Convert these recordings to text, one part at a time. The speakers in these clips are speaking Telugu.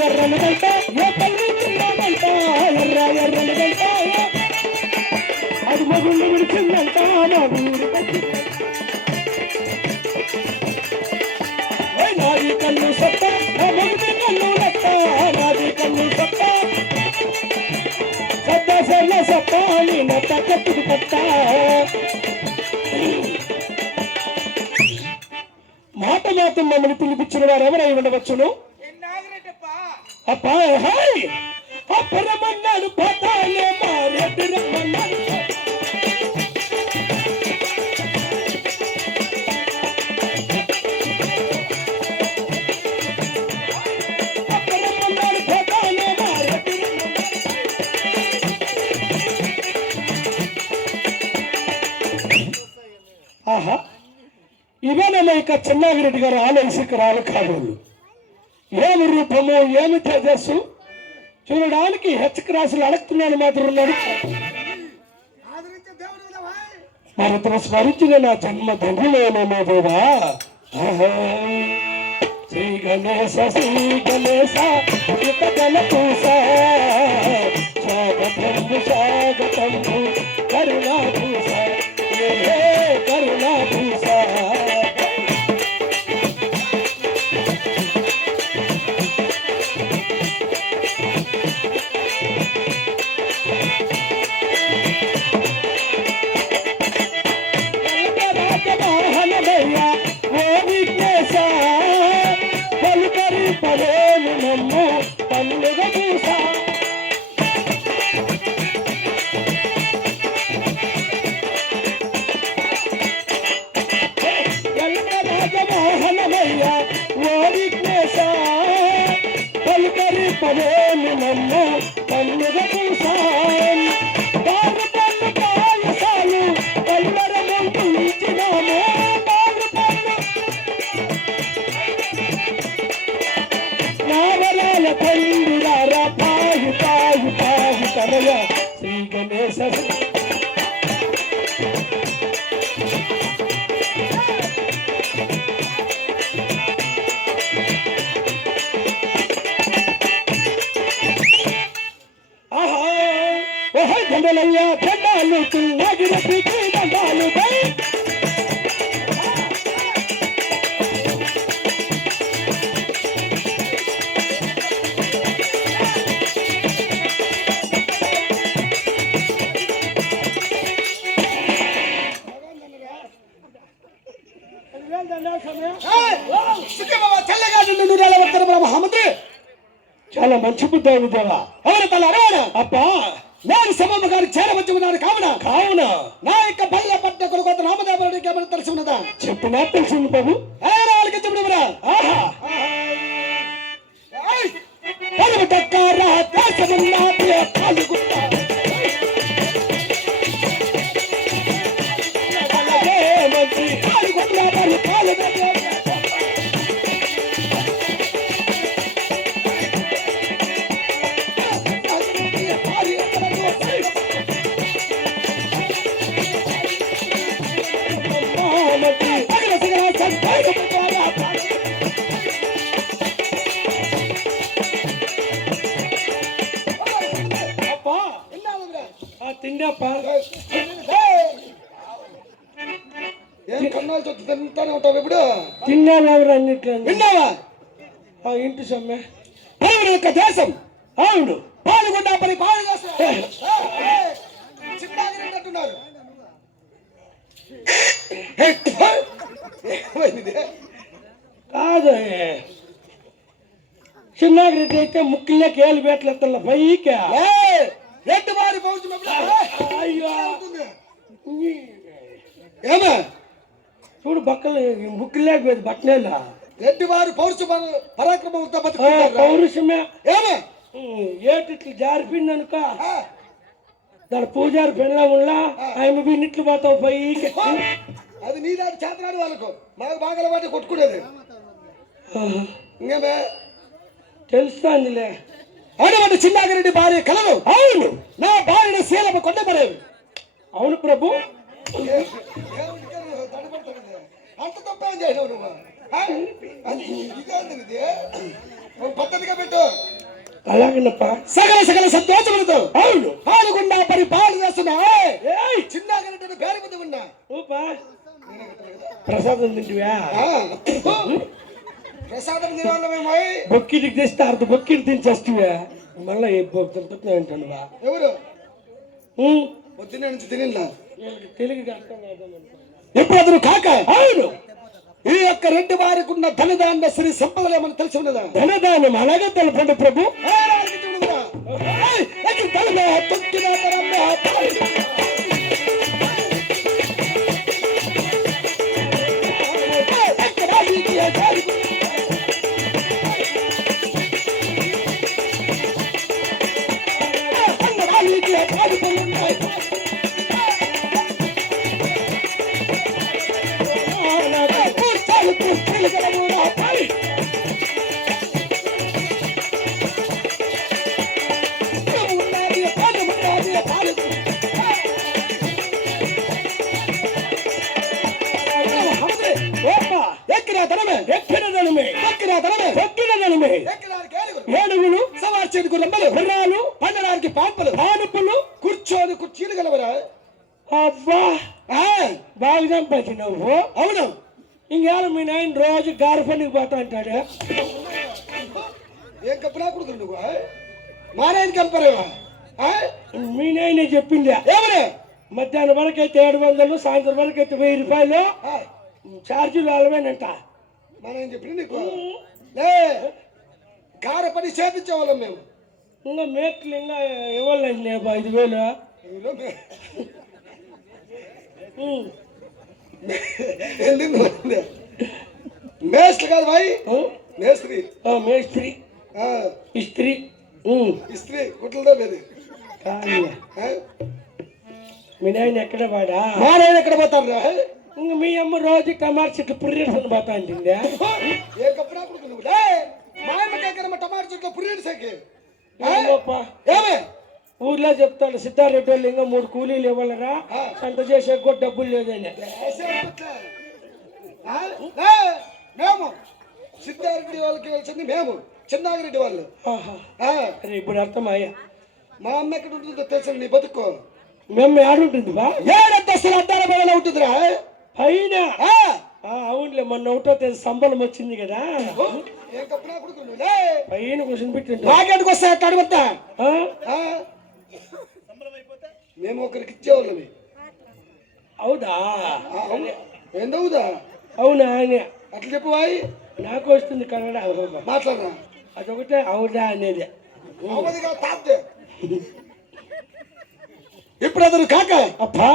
ఎర్రని గంట ఏ తల్లి ఎర్ర ఎర్రని గంట అది మగుళ్ళు విడిచిందంట మగుడు నాది కన్ను సొట్ట నా మగుడి కన్ను లెక్క నాది కన్ను సొట్ట సద్ద సర్ల సొట్ట కట్ట మాట మాత్రం మమ్మల్ని పిలిపించిన వారు ఎవరై ఉండవచ్చును? అబ్బా హాయ్ అప్పరమన్నాడు పతాలే మారెడ్డి రమ్మన్నాడు రమ్మన్నాడు ఆహా! ఇవేనేమో ఇక చెన్నాగిరెడ్డి గారు ఆలయసికి రాలు కాదు ఏమి రూపము ఏమి తేజస్సు? చూడడానికి హెచ్ క్రాసులు అడుగుతున్నాను మాత్రం ఉన్నాడు. మరి తన స్మరించిన నా జన్మ ధన్యులేనేమో దేవా. శ్రీ గణేశ శ్రీ గణేశ ఇత స్వాగతం స్వాగతం ఓహో దండలయ్య దండాలు తున్నగిరపికి దండాలు చాలా మంచి బుద్ధి అయింది దేవా ఎవరు తల అరవడా అబ్బా నేను సభమ్మ చేరవచ్చి ఉన్నాను కావున. కావున. నా యొక్క బల్ల పట్ట కొడుకు నామదేవరుడికి ఏమైనా తెలిసి ఉన్నదా? చెప్పినా తెలిసింది బాబు. తింటానే ఉంటావు ఇప్పుడు. తిన్నాను ఎవరు అన్నిట్లో? విన్నావా? ఆ ఇంటి సొమ్మె. పలువురు యొక్క దేశం. అవును. పాల్గొండ పని పాలు ఏమైంది? కాదు చిన్నారెడ్డి అయితే ముక్కులకి ఏలు పెట్టలేస్తున్న పైకి? రెడ్డి అయ్యో. ఏమా? చూడు బక్కలు ముక్కులేక పోయింది బట్టనేలా రెడ్డి వారి పౌరుష పరాక్రమంతో పౌరుషమే ఏమా? ఏటిట్లు జారిపోయిందనుక దాని పూజారి పెళ్ళ ఉన్నా ఆమె బిన్నిట్లు పోతావు పైకి అది నీ దాటి చేతనాడు వాళ్ళకు. మాకు బాగా అలవాటు కొట్టుకునేది. ఇంకేమే? తెలుస్తాందిలే. అటువంటి చిన్నాగిరెడ్డి భార్య కలదు. అవును. నా భార్యను శీలము కొండపరేవి అవును ప్రభు. అంత తప్పేం చేయలేవు నువ్వు? అది ఇదేంది ఇది? నువ్వు పద్ధతిగా పెట్టు. అలాగేనప్ప. సకల సకల సంతోషములతో అవును. పాల్గొండా పరి పాలు చేస్తున్నా. చిన్నాగిరెడ్డి పేరు మీద ఉన్నా. ఊపా. ప్రసాదం తింటివా. ప్రసాదం తినాలమేమో బొక్కిడికి తెస్తే అర్ధ బొక్కిడి తినేస్తావా మళ్ళీ ఏ బొక్కుతుంటున్నా అంటానువా ఎవరు? పొద్దున్నే నుంచి తినిన్నా తెలుగు అర్థం కాదు ఎప్పుడు కాక? అవును. ఈ యొక్క రెడ్డి వారికి ఉన్న ధనదాన్న శ్రీ సంపదలేమని తెలిసి ఉన్నదా? ధనదానం అలాగే తెలపండి ప్రభు. తొక్కిన ఏనుగులు ఏనుగులు సవార్ చేతికి రమ్మలు గుర్రాలు పండడానికి పాంపలు పానుపులు కూర్చొని కుర్చీలు గలవరా? అబ్బా! ఆ, బాగా చంపేసి నువ్వు? అవును. ఇంకేళ మీ నాయన రోజు గారి పనికి పోతా అంటాడు. ఏం కప్పినా కొడుకులు నువ్వు? మా నాయన కంపరేవా మీ నాయనే చెప్పింది? ఏమనే? మధ్యాహ్నం వరకు అయితే ఏడు వందలు సాయంత్రం వరకు అయితే వెయ్యి రూపాయలు. ఛార్జీలు అలావేనంట మా నాయన చెప్పిన నీకు? లే కార పని చేపించేవాళ్ళం మేము. ఇంకా మేట్లు ఇంకా ఇవ్వాలండి నేను ఐదు వేలు? పోయింది. మేస్త్రి కాదు భాయ్? మేస్త్రి. ఆ, మేస్త్రి. ఇస్త్రీ. ఇస్త్రీ కుట్లతో మీద. మీ నాయన ఎక్కడ వాడా? మా నాయన ఎక్కడ పోతారు ఇంక మీ అమ్మ రోజు టమాటా చెట్టు పుర్రేసుకుని పోతా అంటుందా? ఏ కప్పుడా కొడుకు నువ్వు? లే! మా అమ్మకి ఎక్కడ మా టమాటా చెట్లు పురిడి సేకి ఏమోప్పా. ఏమే? ఊర్లో చెప్తాడు సిద్ధారెడ్డి వాళ్ళు ఇంకా మూడు కూలీలు ఇవ్వాలరా? అంత చేసే కూడా డబ్బులు లేదని. మేము. సిద్ధారెడ్డి వాళ్ళకి వచ్చింది మేము చిన్నాగిరెడ్డి వాళ్ళు అరే ఇప్పుడు అర్థమయ్యా. మా అమ్మ ఎక్కడ ఉంటుందో తెలుసు నీ బతుకో? మేము ఆడుంటుంది బా ఏడంతస్తులు అడ్డాల ఉంటుందిరా పైన అవునులే మొన్న ఒకటో తేదీ సంబలం వచ్చింది కదా. పైన కూర్చొని పెట్టిండు. మాకేటికి వస్తా? ఆ? మేము ఒకరికి ఇచ్చేవాళ్ళమి. అవుదా. ఏందవుదా అవునా. అని అట్లా చెప్పు వాయి నాకు వస్తుంది కన్నడ. మాట్లాడరా. అదొకటే అవుదా అనేది. ఇప్పుడు అతను కాక? అబ్బా!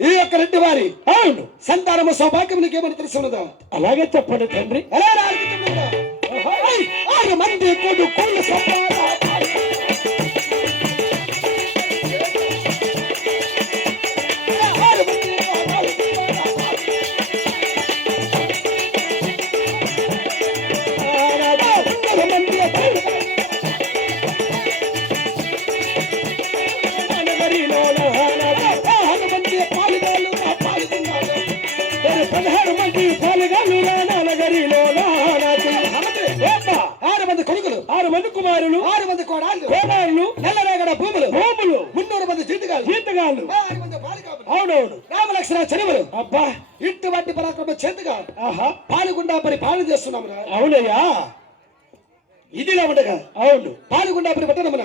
ఈ యొక్క రెడ్డి వారి అవును. సంతానము సౌభాగ్యం నీకేమని తెలిసి ఉన్నదా? అలాగే చెప్పండి తండ్రి. ఎలా ఆరు మంది కొడుకులు సంపాద మంది జీతగాళ్ళు జీతగాళ్ళు అవునవును. రామలక్ష్మణ చనివరు. అబ్బా. ఇటువంటి పరాక్రమ చేతగా ఆహా. పాల్గొండా పాలన చేస్తున్నాము అవునయ్యా. ఇదిలా ఉండగా అవును. పాల్గొండా పరి పట్టణమున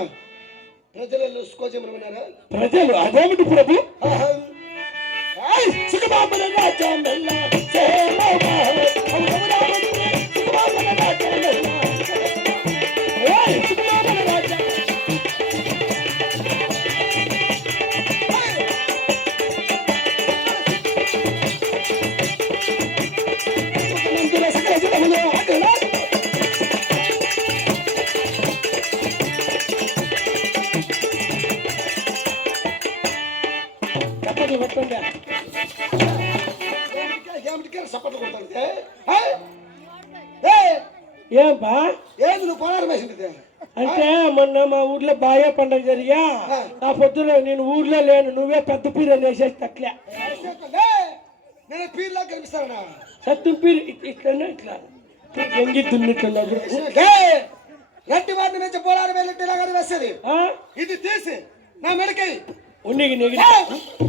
ప్రజలలో స్కోజమన్నారా ప్రజలు అదేమిటి ప్రభు? సుఖమాపన రాజ్యాన్నల్లా పొద్దున నేను ఊర్లో లేను నువ్వే పెద్ద పీర వేసేసి అట్లే నేను పీర్లా కనిపిస్తానా? సత్తు పీరు ఇట్లా. ఇట్లా ఎంగి దున్నిట్టున్నాడు రెడ్డి వారిని మించి పోరాటం వెళ్ళిట్టు ఇలాగ వేసేది? ఇది తీసి నా మెడకి. ఉన్నికి నెగి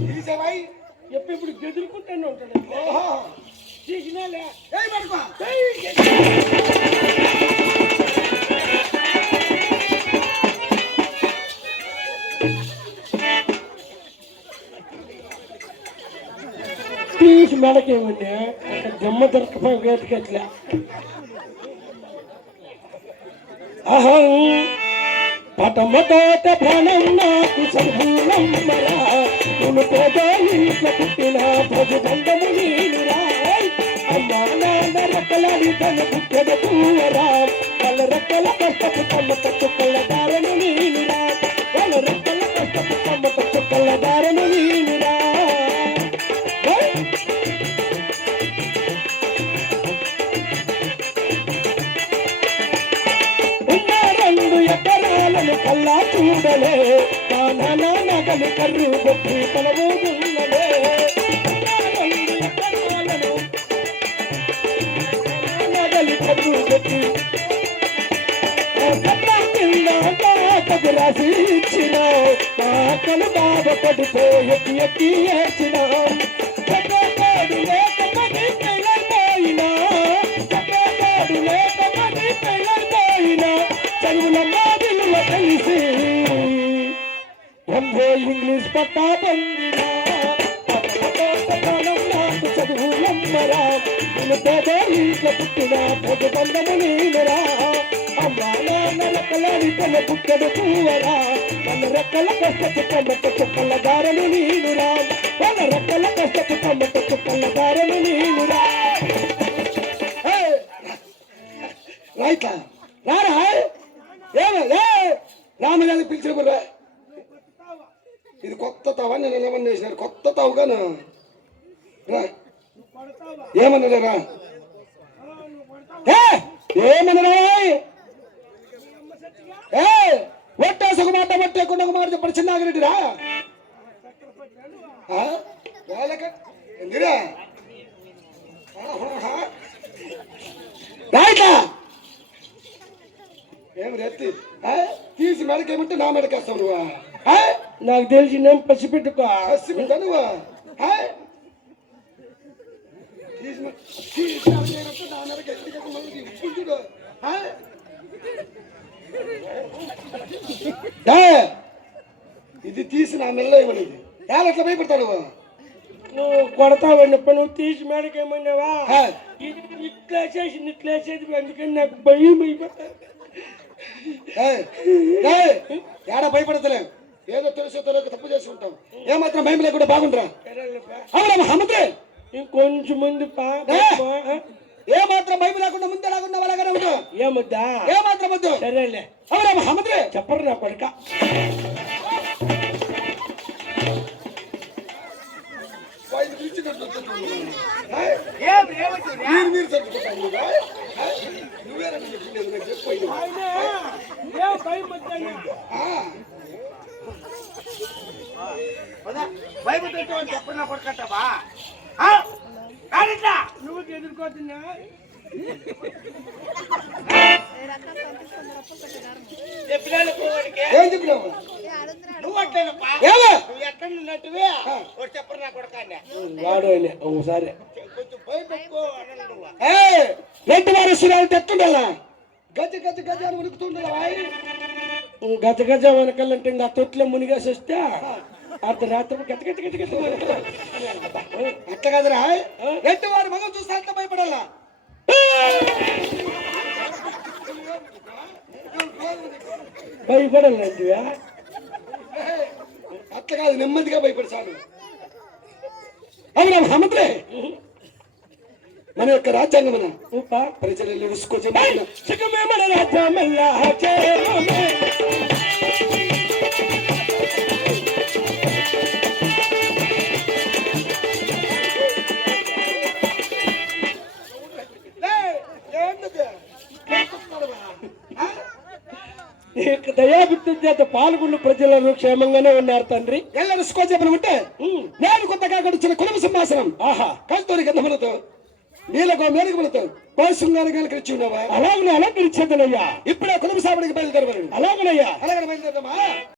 తీసేవాయి ఎప్పుడు గెదురుకుంటానే ఉంటాడు. ఓహో. తీసి మెడకేమండి జమ్మ దొరకపోయి వేటికి అట్లా. అహం పటమతోట ఫలం నాకు సంపూర్ణమ్మరా నేను పేదో ఇంట్లో పుట్టిన ప్రభు బంధము నీనురా అమ్మా నాన్న రెక్కలాడి తన పుట్టెద పూవరా వాళ్ళ రెక్కల కష్టపు తమ చుక్కల దారను నీనురా వాళ్ళ రెక్కల కష్టపు తమ చుక్కల దారను నీనురా కల్లా చూడలే కానల నగలు కర్రు బొట్టి కలబోతున్నలే ఉన్న నగలు కర్రు బొట్టి రాసి ఇచ్చిన కాకలు బాధపడితే ఎక్కి ఎక్కి ఏడ్చినా చదువులమ్మరా నేను పేద ఇంట్లో పుట్టిన పొద్దు బంధము నీనరా అమ్మా నాన్న రెక్కలాడి తన పుట్టడు పూవరా మన రెక్కల కష్టపు కమ్మట చుక్కల దారను నీనురా మన రెక్కల కష్టపు కమ్మట చుక్కల దారను నీనురా రైట్లా రారా ఏమే ఏ రామగారిని పిలిచిన బుర్రా ఇది కొత్త తావా నేను ఏమన్నా వేసినారు కొత్త తావుగాను రా ఏమన్నా రా ఏ ఏమన్నా ఏ ఒట్టేసి ఒక మాట ఒట్టేకుండా ఒక మాట చెప్పండి చిన్నాగిరెడ్డి రా ఆ? వాళ్ళక ఎందురా రాయిట్లా ఏమి రెత్తి ఆ? తీసి మెడకేమంటే నా మెడకేస్తావు నువ్వా ఆ? నాకు తెలిసి నేను పసిపెట్టుకో? ఏ? ఇది తీసి నా మెల్ల ఇవ్వలేదు ఎలా ఎట్లా భయపడతావు నువ్వు? కొడతావన్నప్ప నువ్వు తీసి మేడకేమన్నావా? ఇట్లా చేసి ఇట్లా చేసి అందుకని నాకు భయం ఏయ్, ఏడా భయపడతలేం ఏదో తెలుసో తెలియక తప్పు చేసి ఉంటాం ఏమాత్రం భయం లేకుండా బాగుంటారా అవునా మహమ్మద్? ఇంకొంచెం ముందు పా ఏ? పా. ఏమాత్రం భయం లేకుండా ముందే లాగున్నా అలాగనే ఉంటాం ఏమొద్దా? ఏమాత్రం వద్దు. సరేలే. అవునా మహమ్మద్? చెప్పరు నా కొడుక మీరు మీరు? నువ్వేనని చెప్పింది? నాకు చెప్పు. ఆ, చెప్పిన కొడుకుంటావా నువ్వు ఎదుర్కోతున్నా చెప్పినాను కోడికి ఏం చెప్పినావు నువ్వు అట్లేనప్పా ఏమో నువ్వు ఎక్కడ ఉన్నట్టువే ఒకసారి. నువ్వు. ఏ రెడ్డి వారి ఎట్టుండాలా గజ గజ గజ అని ఉనుకుతుండాలా గజ గజ వెనకాలంటే ఇంకా తొట్ల మునిగేసి వస్తే అర్ధరాత్రి అట్లా కదరా. రెడ్డి వారి మగం చూస్తే అంత భయపడాలా? భయపడాలంటివా అట్లా కాదు నెమ్మదిగా భయపడి చాలు. అవునా మహమ్మద్రే? మన యొక్క రాజ్యాంగం ప్రజలు ఉసుకోవచ్చు ప్రజలను క్షేమంగానే ఉన్నారు తండ్రి. ఎల్లరు ఉసుకోచెప్పని ఉంటే నేను కొత్తగా గడిచిన కుటుంబ సింహాసనం. ఆహా. కస్తూరి గంధములతో నీలకో మేలుగులతో కోశృంగాలు కలిసి ఉన్నావా? అలాగనే అలంకరించేదనయ్యా ఇప్పుడే కుటుంబ సాపడికి బయలుదేరమని అలాగనయ్యా. అలాగే బయలుదేరమా